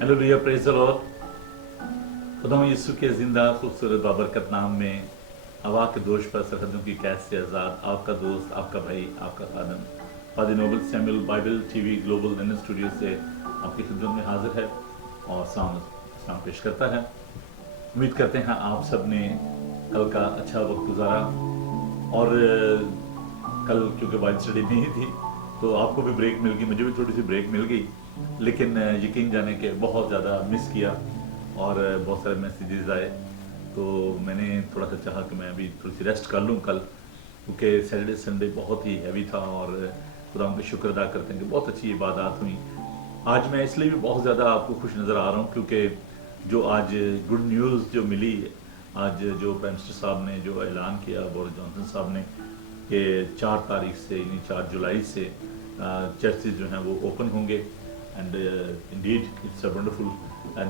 Hallelujah, praise the Lord. खुदा यीशु के जिंदा खूबसूरत बाबरकत नाम में हवा के दोष पर सरहदों की कैद से आज़ाद आपका दोस्त, आपका भाई, आपका खादम father Noble Samuel Bible TV global London studio से आपकी खिदमत में हाजिर है और साम पेश करता है। उम्मीद करते हैं आप सब ने कल का अच्छा वक्त गुजारा और कल क्योंकि बाइबल स्टडी नहीं थी तो आपको भी ब्रेक मिल गई, मुझे भी थोड़ी सी ब्रेक मिल गई, लेकिन यकीन जाने के बहुत ज़्यादा मिस किया और बहुत सारे मैसेजेस आए, तो मैंने थोड़ा सा चाहा कि मैं अभी थोड़ी सी रेस्ट कर लूँ कल, क्योंकि सैटरडे संडे बहुत ही हैवी था और खुदा उनका शुक्र अदा करते हैं कि बहुत अच्छी इबादत हुई। आज मैं इसलिए भी बहुत ज़्यादा आपको खुश नज़र आ रहा हूँ क्योंकि जो आज गुड न्यूज़ जो मिली, आज जो प्राइम मिनिस्टर साहब ने जो ऐलान किया, बोरिस जॉनसन साहब ने, कि 4 तारीख से यानी 4 जुलाई से चर्चेज जो हैं वो ओपन होंगे। And Indeed it's a wonderful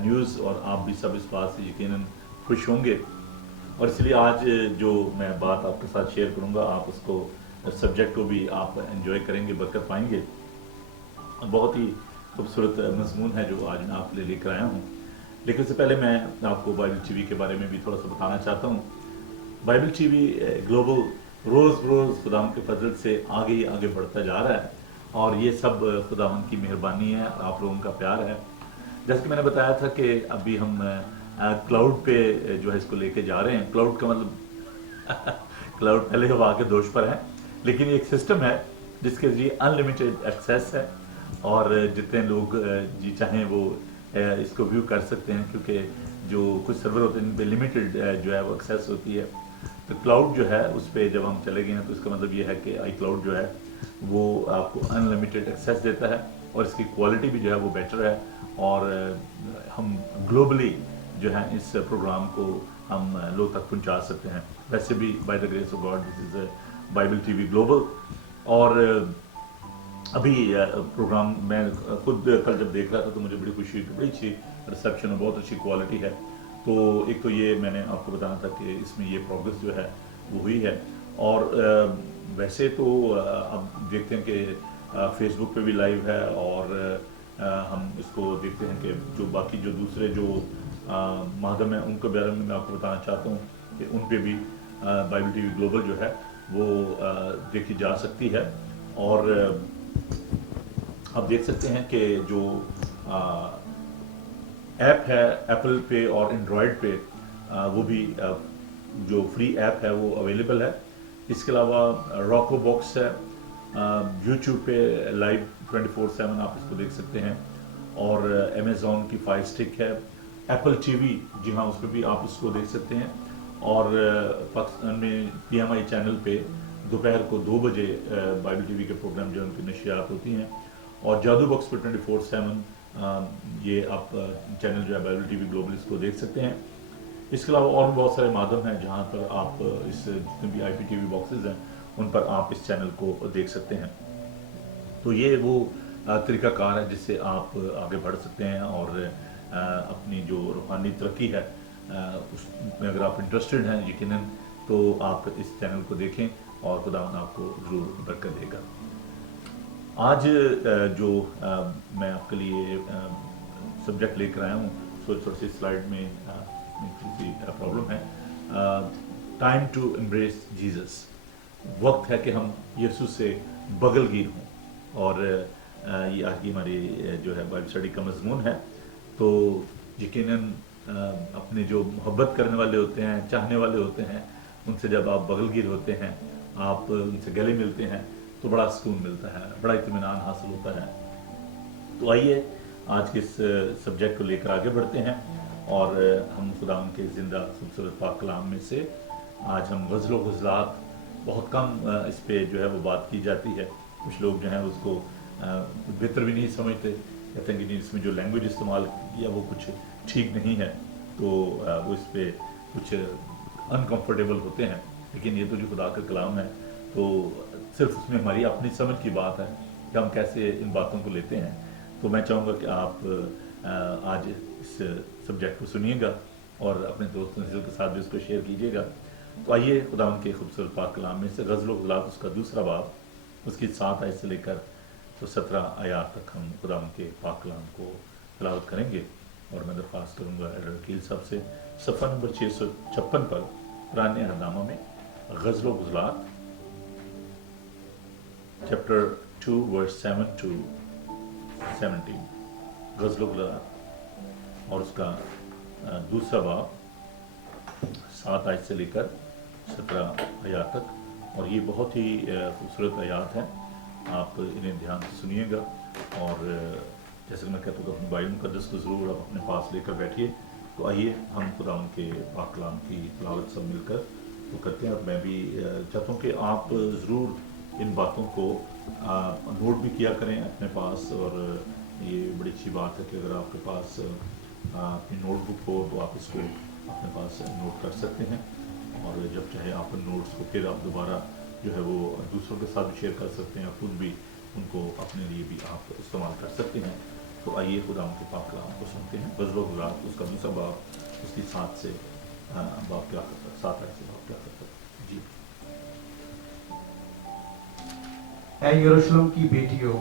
news और आप भी सब इस बात से यकीनन खुश होंगे। और इसलिए आज जो मैं बात आपके साथ शेयर करूंगा, आप उसको सब्जेक्ट को भी आप एंजॉय करेंगे, बरकत पाएंगे। बहुत ही खूबसूरत मजमून है जो आज मैं आपके लिए लेकर आया हूँ। लेकिन उससे पहले मैं आपको बाइबल टीवी के बारे में भी थोड़ा सा बताना चाहता हूँ। बाइबल टीवी ग्लोबल रोज़ रोज़ खुदाम के फजल से आगे ही आगे बढ़ता जा रहा है और ये सब खुदावन की मेहरबानी है और आप लोगों का प्यार है। जैसे कि मैंने बताया था कि अभी हम क्लाउड पे जो है इसको लेके जा रहे हैं। क्लाउड का मतलब क्लाउड पहले हवा के दोष पर है, लेकिन ये एक सिस्टम है जिसके जरिए अनलिमिटेड एक्सेस है और जितने लोग जी चाहें वो इसको व्यू कर सकते हैं, क्योंकि जो कुछ सर्वर होते हैं जिन पे लिमिटेड जो है वो एक्सेस होती है। तो क्लाउड जो है उस पर जब हम चले गए हैं तो इसका मतलब ये है कि आई क्लाउड जो है वो आपको अनलिमिटेड एक्सेस देता है और इसकी क्वालिटी भी जो है वो बेटर है और हम ग्लोबली जो है इस प्रोग्राम को हम लोग तक पहुंचा सकते हैं। वैसे भी by the grace of God this is Bible TV global. और अभी प्रोग्राम मैं खुद कल जब देख रहा था तो मुझे बड़ी खुशी हुई, बड़ी अच्छी रिसेप्शन और बहुत अच्छी क्वालिटी है। तो एक तो ये मैंने आपको बताना था कि इसमें ये प्रोग्रेस जो है वो हुई है। और वैसे तो अब देखते हैं कि फेसबुक पे भी लाइव है और हम इसको देखते हैं कि जो बाकी जो दूसरे जो माध्यम हैं उनके बारे में मैं आपको बताना चाहता हूँ कि उन पे भी बाइबल टीवी ग्लोबल जो है वो देखी जा सकती है। और आप देख सकते हैं कि जो ऐप है एप्पल पे और एंड्रॉयड पे वो भी जो फ्री ऐप है वो अवेलेबल है। इसके अलावा रॉको बॉक्स है, यूट्यूब पे लाइव 24/7 आप इसको देख सकते हैं। और अमेज़ॉन की फायर स्टिक है, एप्पल टीवी, जी हाँ, उस पर भी आप इसको देख सकते हैं। और पाकिस्तान में PMI चैनल पे दोपहर को 2 बजे बाइबल टीवी के प्रोग्राम जो उनकी नशियात होती हैं। और जादू बॉक्स पर 24/7 ये आप चैनल जो है बाइबल टीवी ग्लोबल इसको देख सकते हैं। इसके अलावा और भी बहुत सारे माध्यम हैं जहाँ पर आप इस जितने भी IPTV बॉक्सेस हैं उन पर आप इस चैनल को देख सकते हैं। तो ये वो तरीक़ाकार है जिससे आप आगे बढ़ सकते हैं और अपनी जो रूहानी तरक्की है उसमें अगर आप इंटरेस्टेड हैं यकीनन तो आप इस चैनल को देखें और खुदावंद आपको ज़रूर बरकत देगा। आज जो मैं आपके लिए सब्जेक्ट लेकर आया हूँ, थोड़ी सी स्लाइड में थोड़ी सी प्रॉब्लम है। Time to embrace Jesus. वक्त है कि हम यीशु से बगलगीर हों और ये आज की हमारी जो है बाइबल स्टडी का मजमून है। तो यकीनन अपने जो मोहब्बत करने वाले होते हैं, चाहने वाले होते हैं, उनसे जब आप बगलगीर होते हैं, आप उनसे गले मिलते हैं तो बड़ा सुकून मिलता है, बड़ा इत्मीनान हासिल होता है। तो आइए आज के इस सब्जेक्ट को लेकर आगे बढ़ते हैं और हम खुदा के ज़िंदा खूबसूरत पाक कलाम में से आज हम गज़ल व गज़लात, बहुत कम इस पे जो है वो बात की जाती है। कुछ लोग जो हैं उसको बेहतर भी नहीं समझते, कहते हैं कि इसमें जो लैंग्वेज इस्तेमाल किया वो कुछ ठीक नहीं है, तो वो इस पर कुछ अनकम्फर्टेबल होते हैं। लेकिन ये तो जो खुदा का कलाम है तो सिर्फ उसमें हमारी अपनी समझ की बात है कि हम कैसे इन बातों को लेते हैं। तो मैं चाहूँगा कि आप आज इस सब्जेक्ट को सुनिएगा और अपने दोस्तों के साथ भी इसको शेयर कीजिएगा। तो आइए खुदा के खूबसूरत पाक कलाम में से गज़ल व गज़लात उसका दूसरा बाब, उसकी 7 आयत से लेकर तो 17 आयात तक हम खुदा के पाक कलाम को तिलावत करेंगे। और मैं दरख्वास्त करूँगा एडर वकील साहब से सफ़ा नंबर 656 पर कुरान अहदनामा में गज़ल गुज़लात चैप्टर 2 वर्स 7 to 17 गज़ल गुज़लात और उसका दूसरा बाब 7 आयत से लेकर 17 आयत तक। और ये बहुत ही खूबसूरत आयत हैं, आप इन्हें ध्यान से सुनिएगा। और जैसे कि मैं कहता हूँ अपनी बाइबल मुक़द्दस को ज़रूर आप अपने पास लेकर बैठिए। तो आइए हम खुदा के पाक कलाम की तिलावत सब मिलकर तो करते हैं। और मैं भी चाहता हूँ कि आप ज़रूर इन बातों को नोट भी किया करें अपने पास। और ये बड़ी अच्छी बात है कि अगर आपके पास अपनी नोटबुक हो तो आप इसको अपने पास नोट कर सकते हैं। और जब चाहे आप नोट्स को फिर आप दोबारा जो है वो दूसरों के साथ भी शेयर कर सकते हैं, खुद भी उनको अपने लिए भी आप इस्तेमाल कर सकते हैं। तो आइए खुदा के पाक कलाम को सुनते हैं। गज़ल गुज़लात उसका दूसरा बाब उसकी 7 से बाब क्या करता है, 7 आयत से बाब क्या करता है। जी। ऐ यरूशलेम की बेटियों,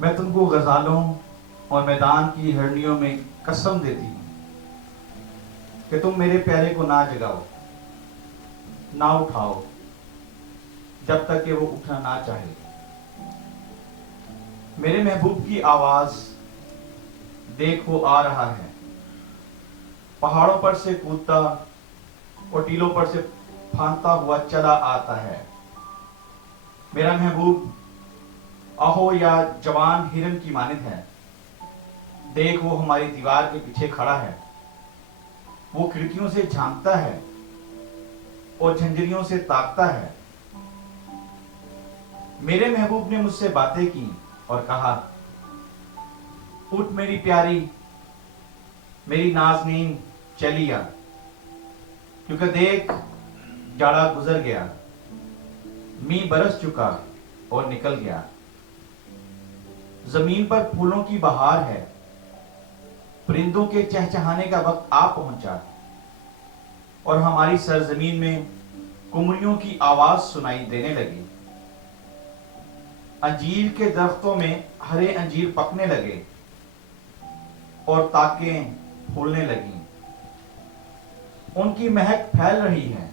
मैं तुमको गजालों और मैदान की हिरनियों में कसम देती हूँ कि तुम मेरे प्यारे को ना जगाओ, ना उठाओ जब तक कि वो उठना ना चाहे। मेरे महबूब की आवाज देख वो आ रहा है, पहाड़ों पर से कूदता और टीलों पर से फांदता हुआ चला आता है। मेरा महबूब अहो या जवान हिरन की मानित है। देख वो हमारी दीवार के पीछे खड़ा है, वो खिड़कियों से झांकता है और झंझरियों से ताकता है। मेरे महबूब ने मुझसे बातें की और कहा, उठ मेरी प्यारी, मेरी नाज़नीन चली आ, क्योंकि देख जाड़ा गुजर गया, मींह बरस चुका और निकल गया। जमीन पर फूलों की बहार है, परिंदों के चहचहाने का वक्त आ पहुंचा और हमारी सरजमीन में कुमरियों की आवाज सुनाई देने लगी। अंजीर के दरख्तों में हरे अंजीर पकने लगे और ताकें फूलने लगी, उनकी महक फैल रही है।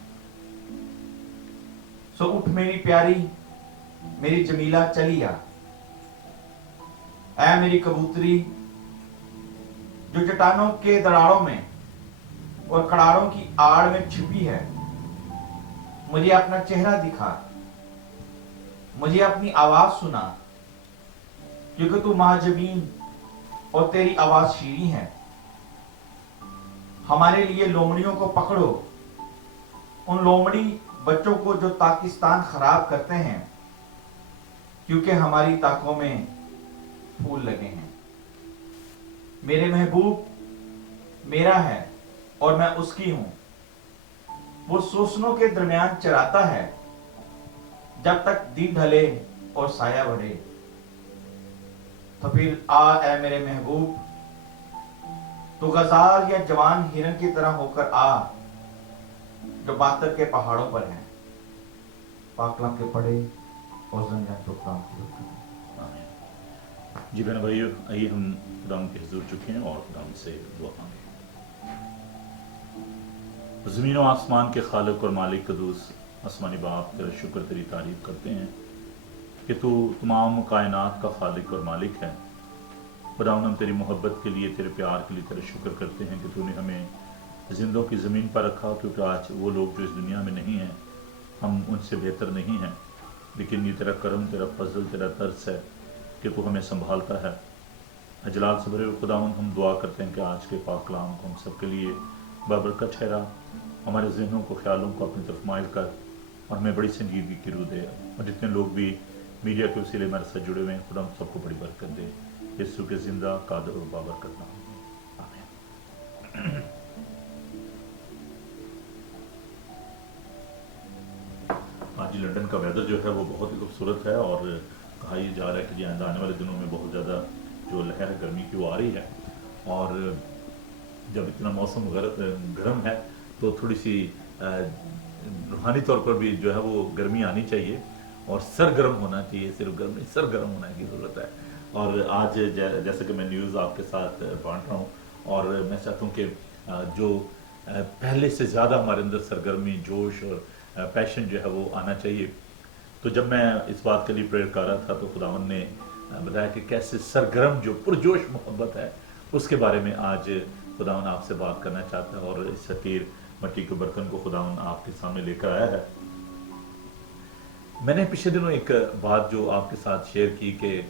सो उठ मेरी प्यारी, मेरी जमीला चली आ। ऐ मेरी कबूतरी जो चट्टानों के दरारों में और कड़ारों की आड़ में छिपी है, मुझे अपना चेहरा दिखा, मुझे अपनी आवाज सुना, क्योंकि तू महाजबीन और तेरी आवाज शीरी है। हमारे लिए लोमड़ियों को पकड़ो, उन लोमड़ी बच्चों को जो पाकिस्तान खराब करते हैं, क्योंकि हमारी ताकों में फूल लगे हैं। मेरे महबूब मेरा है और मैं उसकी हूं। वो सोसनों के दरमियान चराता है जब तक दिन ढले और साया बढ़े। तो फिर आ ऐ मेरे महबूब, तो गजार या जवान हिरन की तरह होकर आ जो बातर के पहाड़ों पर है। पाकलाम के पढ़े और जंजान प्रोग्राम की जी बहन भाइयों, आइए हम खुदा के हुजूर चुके हैं और खुदा से दुआ मांगे। ज़मीन और आसमान के खालिक और मालिक कदूस आसमानी बाप, तेरा शुक्र तेरी तारीफ करते हैं कि तू तमाम कायनात का खालिक और मालिक है। खुदा हम तेरी मोहब्बत के लिए, तेरे प्यार के लिए तेरा शुक्र करते हैं कि तूने हमें जिंदों की ज़मीन पर रखा, क्योंकि आज वो लोग जो इस दुनिया में नहीं हैं, हम उनसे बेहतर नहीं हैं, लेकिन ये तेरा करम, तेरा फजल, तेरा तरस है कि तू हमें संभालता है। अजलाल से भरे खुदावंद, हम दुआ करते हैं कि आज के पाक कलाम को हम सबके लिए बाबरकत ठहरा, हमारे जहनों को, ख्यालों को अपनी तरफ माइल कर और हमें बड़ी संजीदगी की रूह दे। और जितने लोग भी मीडिया के वसीले हमारे साथ जुड़े हुए हैं, खुदा हम सबको बड़ी बरकत दे। यीशु के जिंदा कादर और बाबरकत नाम में आमीन। आज लंदन का वेदर जो है वो बहुत ही खूबसूरत है और कहा यह जा रहा है कि आने वाले दिनों में बहुत ज़्यादा जो लहर गर्मी की वो आ रही है। और जब इतना मौसम गर्म है तो थोड़ी सी रूहानी तौर पर भी जो है वो गर्मी आनी चाहिए और सरगर्म होना चाहिए। सिर्फ गर्म नहीं, सरगर्म होने की ज़रूरत है। اور آج جیسے کہ میں نیوز آپ کے ساتھ بانٹ رہا ہوں اور میں چاہتا ہوں کہ جو پہلے سے زیادہ ہمارے اندر سرگرمی جوش اور پیشن جو ہے وہ آنا چاہیے. تو جب میں اس بات کے لیے پریئر کر رہا تھا تو خداوند نے بتایا کہ کیسے سرگرم جو پرجوش محبت ہے اس کے بارے میں آج خداوند آپ سے بات کرنا چاہتا ہے. اور اس حقیر مٹی کے برتن کو خداوند آپ کے سامنے لے کر آیا ہے. میں نے پچھلے دنوں ایک بات جو آپ کے ساتھ شیئر کی کہ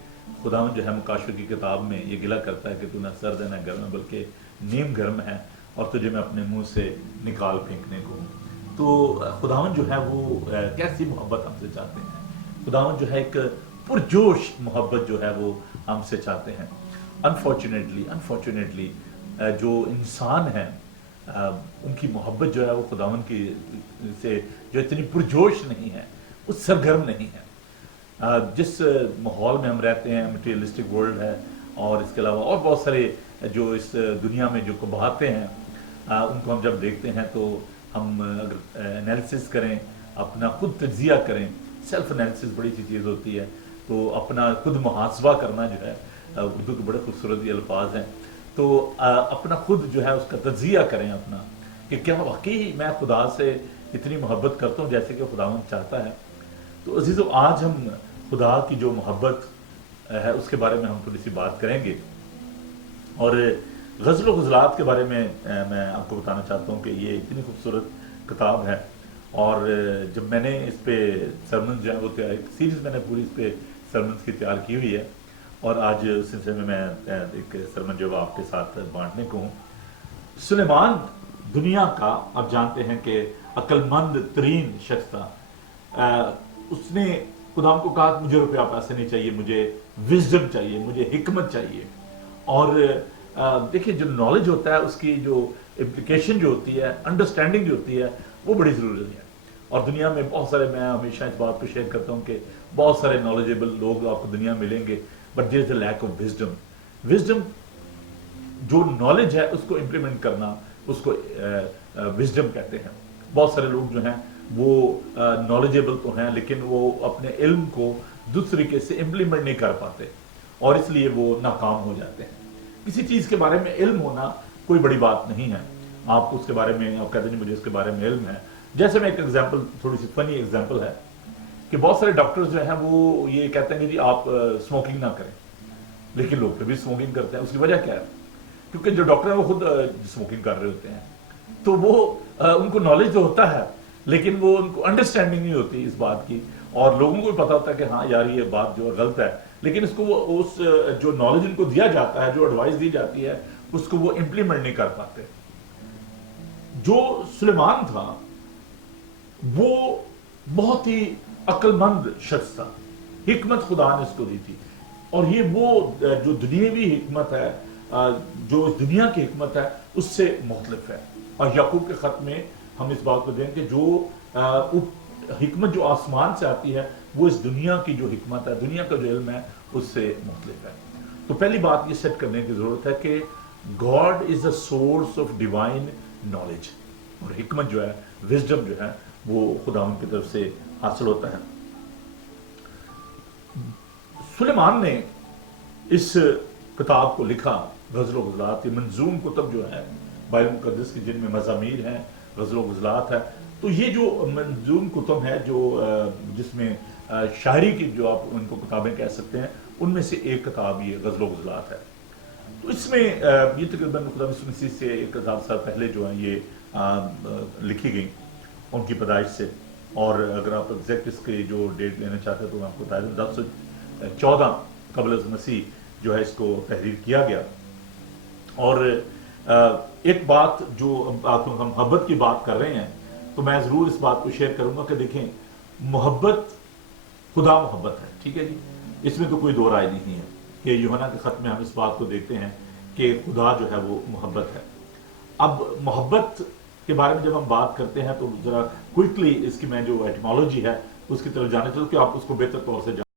خداوند جو ہے مکاشفہ کی کتاب میں یہ گلہ کرتا ہے کہ تو نہ سرد ہے نہ گرم ہے بلکہ نیم گرم ہے اور تجھے میں اپنے منہ سے نکال پھینکنے کو ہوں. تو خداوند جو ہے وہ کیسی محبت ہم سے چاہتے ہیں. خداوند جو ہے ایک پرجوش محبت جو ہے وہ ہم سے چاہتے ہیں. انفارچونیٹلی جو انسان ہیں ان کی محبت جو ہے وہ خداوند کی سے جو اتنی پرجوش نہیں ہے، وہ سرگرم نہیں ہے. جس ماحول میں ہم رہتے ہیں مٹیریلسٹک ورلڈ ہے اور اس کے علاوہ اور بہت سارے جو اس دنیا میں جو قباحتیں ہیں ان کو ہم جب دیکھتے ہیں تو ہم اگر انالیسس کریں، اپنا خود تجزیہ کریں، سیلف انالیسس بڑی سی چیز ہوتی ہے. تو اپنا خود محاسبہ کرنا جو ہے اردو کے بڑے خوبصورت یہ الفاظ ہیں. تو اپنا خود جو ہے اس کا تجزیہ کریں اپنا کہ کیا واقعی میں خدا سے اتنی محبت کرتا ہوں جیسے کہ خداوند چاہتا ہے. تو عزیزو آج ہم خدا کی جو محبت ہے اس کے بارے میں ہم تھوڑی سی بات کریں گے. اور غزل و غزلات کے بارے میں میں آپ کو بتانا چاہتا ہوں کہ یہ اتنی خوبصورت کتاب ہے. اور جب میں نے اس پہ سرمنز جو ہے وہ ایک سیریز میں نے پوری اس پہ سرمنز کی تیار کی ہوئی ہے اور آج اس سلسلے میں میں ایک سرمن جو آپ کے ساتھ بانٹنے کو ہوں. سلیمان دنیا کا آپ جانتے ہیں کہ عقل مند ترین شخص تھا. اس نے خدا کو کہا کہ مجھے روپیہ پیسے نہیں چاہیے، مجھے وزڈم چاہیے، مجھے حکمت چاہیے. اور دیکھیں جو نالج ہوتا ہے اس کی جو امپلیکیشن جو ہوتی ہے، انڈرسٹینڈنگ جو ہوتی ہے وہ بڑی ضروری ہے. اور دنیا میں بہت سارے، میں ہمیشہ اس بات کو شیئر کرتا ہوں کہ بہت سارے نالجیبل لوگ آپ کو دنیا میں ملیں گے but there is a lack of wisdom. Wisdom جو نالج ہے اس کو امپلیمنٹ کرنا اس کو وزڈم کہتے ہیں. بہت سارے لوگ جو ہیں وہ نالجیبل تو ہیں لیکن وہ اپنے علم کو دوسرے طریقے سے امپلیمنٹ نہیں کر پاتے اور اس لیے وہ ناکام ہو جاتے ہیں. کسی چیز کے بارے میں علم ہونا کوئی بڑی بات نہیں ہے. آپ کو اس کے بارے میں آپ کہتے ہیں مجھے اس کے بارے میں علم ہے. جیسے میں ایک ایگزامپل، تھوڑی سی فنی ایگزامپل ہے کہ بہت سارے ڈاکٹرز جو ہیں وہ یہ کہتے ہیں کہ جی آپ اسموکنگ نہ کریں، لیکن لوگ پھر بھی اسموکنگ کرتے ہیں. اس کی وجہ کیا ہے؟ کیونکہ جو ڈاکٹر ہیں وہ خود اسموکنگ کر رہے ہوتے ہیں تو وہ ان کو نالج تو ہوتا ہے لیکن وہ ان کو انڈرسٹینڈنگ نہیں ہوتی اس بات کی. اور لوگوں کو بھی پتا ہوتا ہے کہ ہاں یار یہ بات جو غلط ہے، لیکن اس کو وہ اس جو نالج ان کو دیا جاتا ہے، جو ایڈوائس دی جاتی ہے، اس کو وہ امپلیمنٹ نہیں کر پاتے. جو سلیمان تھا وہ بہت ہی عقل مند شخص تھا. حکمت خدا نے اس کو دی تھی اور یہ وہ جو دنیاوی حکمت ہے، جو اس دنیا کی حکمت ہے اس سے مختلف ہے. اور یعقوب کے خط میں ہم اس بات کو دیں کہ جو حکمت جو آسمان سے آتی ہے وہ اس دنیا کی جو حکمت ہے، دنیا کا جو علم ہے اس سے مختلف ہے. تو پہلی بات یہ سیٹ کرنے کی ضرورت ہے کہ God is a source of divine knowledge. اور حکمت جو ہے، وزڈم جو ہے وہ خدا ان کی طرف سے حاصل ہوتا ہے. سلیمان نے اس کتاب کو لکھا، غزل و غزلات، یہ منظوم کتب جو ہے بائبل مقدس کی جن میں مزامیر ہیں، غزل و غزلات ہے. تو یہ جو منظوم کتب ہے جو جس میں شاعری کی جو آپ ان کو کتابیں کہہ سکتے ہیں، ان میں سے ایک کتاب یہ غزل و غزلات ہے. تو اس میں یہ تقریباً خدا یسوع مسیح سے 1000 سال پہلے جو ہیں یہ لکھی گئیں ان کی پیدائش سے. اور اگر آپ ایگزیکٹ اس کی جو ڈیٹ لینا چاہتے ہیں تو میں آپ کو بتا دوں 1014 قبل از مسیح جو ہے اس کو تحریر کیا گیا. اور ایک بات جو ہم محبت کی بات کر رہے ہیں تو میں ضرور اس بات کو شیئر کروں گا کہ دیکھیں محبت خدا محبت ہے، ٹھیک ہے جی، اس میں تو کوئی دو رائے نہیں ہے کہ یوحنا کے خط میں ہم اس بات کو دیکھتے ہیں کہ خدا جو ہے وہ محبت ہے. اب محبت کے بارے میں جب ہم بات کرتے ہیں تو ذرا کوئکلی اس کی میں جو ایٹیمالوجی ہے اس کی طرف جانا چاہتا ہوں کہ آپ اس کو بہتر طور سے